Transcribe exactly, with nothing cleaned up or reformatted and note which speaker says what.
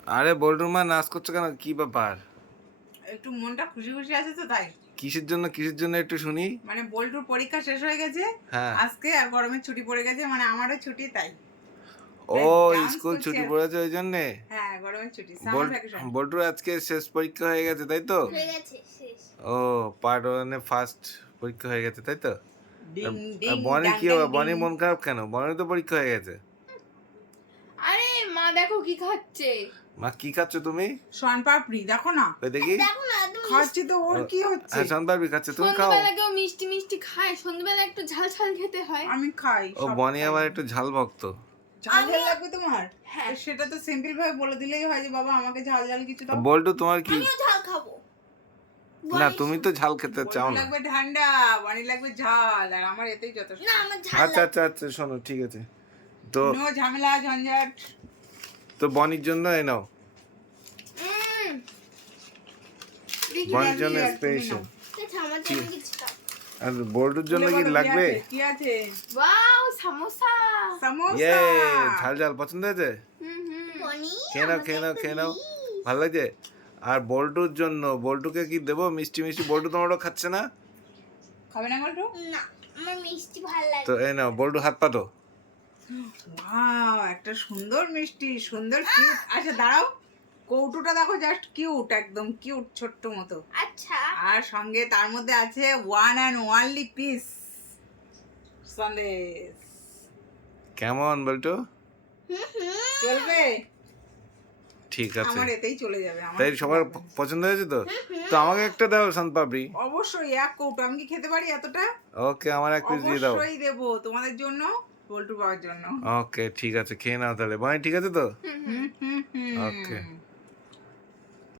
Speaker 1: আরে বল্টুর মা নাচ করছো কেন, কি ব্যাপার?
Speaker 2: একটু মনটা খুশি খুশি আছে তো তাই।
Speaker 1: কিসের জন্য কিসের জন্য একটু শুনি।
Speaker 2: মানে বল্টুর পরীক্ষা শেষ হয়ে গেছে
Speaker 1: হ্যাঁ।
Speaker 2: আজকে, আর গরমের ছুটি পড়ে গেছে, মানে আমারও ছুটি তাই।
Speaker 1: ও
Speaker 2: তাই dance
Speaker 1: স্কুল
Speaker 2: করছি
Speaker 1: ছুটি
Speaker 2: আর কি।
Speaker 1: পড়েছে ওই জন্যে।
Speaker 2: হ্যাঁ, গরমের ছুটি, সামার
Speaker 1: বল্ট
Speaker 2: ভ্যাকেশন।
Speaker 1: বল্টুর আজকে শেষ পরীক্ষা হয়ে গেছে তাই তো?
Speaker 3: হয়ে গেছে শেষ।
Speaker 1: ও পার্ট ওয়ানে ফার্স্ট পরীক্ষা হয়ে গেছে তাই তো?
Speaker 2: ডিং
Speaker 1: আর
Speaker 2: ডিং
Speaker 1: বনি
Speaker 2: ডাং
Speaker 1: কি
Speaker 2: ডাং
Speaker 1: হবে?
Speaker 2: ডিং।
Speaker 1: বনির মন খারাপ কেন? বনির তো পরীক্ষা হয়ে গেছে।
Speaker 3: আরে মা দেখো কি খাচ্ছে।
Speaker 1: মা কি খাচ্ছ তুমি?
Speaker 2: শনপাপড়ি দেখো না,
Speaker 1: ওই দেখি।
Speaker 3: দেখো না তুমি
Speaker 2: খাচ্ছি তো, ওর কি হচ্ছে?
Speaker 1: হ্যাঁ সন্ধ্যাবি খাচ্ছে, তুমি খাও।
Speaker 3: সন্ধ্যাবেলা কেউ মিষ্টি মিষ্টি খায়, সন্ধ্যাবেলা একটু ঝাল ঝাল খেতে হয়।
Speaker 2: আমি খাই।
Speaker 1: ও
Speaker 2: সব
Speaker 1: বনি
Speaker 2: খাই।
Speaker 1: আবার একটু ঝাল ভক্ত।
Speaker 2: ঝাল ঝাল লাগবে তোমার?
Speaker 3: হ্যাঁ।
Speaker 2: তো সেটা তো সিম্পল ভাবে বলে দিলেই হয় যে বাবা আমাকে ঝাল ঝাল কিছু দাও।
Speaker 1: বল্টু তোমার কি?
Speaker 3: আমিও ঝাল খাবো।
Speaker 1: না তুমি তো ঝাল খেতে চাও
Speaker 2: বল্টু
Speaker 1: না।
Speaker 2: লাগবে ঠান্ডা, বানি লাগবে ঝাল, আর আমার এতেই যথেষ্ট।
Speaker 3: না আমার ঝাল
Speaker 1: আচ্ছা আচ্ছা আচ্ছা শোনো ঠিক আছে। তো
Speaker 2: নো ঝামেলা ঝঞ্ঝাট।
Speaker 1: তো বনির জন্য এই নাও,
Speaker 3: হুম
Speaker 1: বনির জন্য
Speaker 2: আর তুমি
Speaker 1: স্পেশাল।
Speaker 2: নাও।
Speaker 3: ঠিক আমার জন্য কিছু দাও।
Speaker 1: আর বল্টুর জন্য
Speaker 2: বলে
Speaker 1: কি
Speaker 2: বলো,
Speaker 1: লাগবে?
Speaker 2: আছে? কি আছে?
Speaker 3: ওয়াও সামোসা।
Speaker 2: সামোসা।
Speaker 1: ইয়ে ঝাল ঝাল পছন্দ হয়েছে?
Speaker 3: হুম হুম বনি
Speaker 1: খেয়ে নাও খেয়ে নাও খেয়ে নাও, ভালো লাগছে? আর বল্টুর জন্য, বল্টুকে কি দেবো মিষ্টি মিষ্টি? বল্টু তোমারও খাচ্ছে না
Speaker 2: খাবে না বল্টু?
Speaker 3: না আমার মিষ্টি ভালো লাগে।
Speaker 1: তো এই নাও বল্টু হাত পাতো।
Speaker 2: ওয়াও, একটা সুন্দর মিষ্টি, সুন্দর কিউট। আচ্ছা দাঁড়াও, কৌটোটা দেখো, জাস্ট কিউট, একদম কিউট, ছোট্ট মতো।
Speaker 3: আচ্ছা
Speaker 2: আর সঙ্গে তার মধ্যে আছে one and only piece sandesh.
Speaker 1: কেমন বল্টু?
Speaker 3: হুম হুম
Speaker 2: চলবে?
Speaker 1: ঠিক আছে,
Speaker 2: আমার এতেই চলে যাবে। আমার
Speaker 1: তাই
Speaker 2: কিছু
Speaker 1: সবার
Speaker 2: লাগবে না।
Speaker 1: পছন্দ হয়েছে তো? তো আমাকে একটা দাও শান্তপাপড়ি।
Speaker 2: অবশ্যই এক কৌটো। আমি কি খেতে পারি এতটা?
Speaker 1: ওকে আমার এক পিস দিয়ে দাও।
Speaker 2: অবশ্যই দেবো তোমাদের জন্য, বল্টু পাওয়ার জন্য।
Speaker 1: ওকে ঠিক আছে খেয়ে নাও তাহলে। বনি ঠিক আছে তো?
Speaker 3: হুম
Speaker 2: হুম হুম হুম।
Speaker 1: ওকে।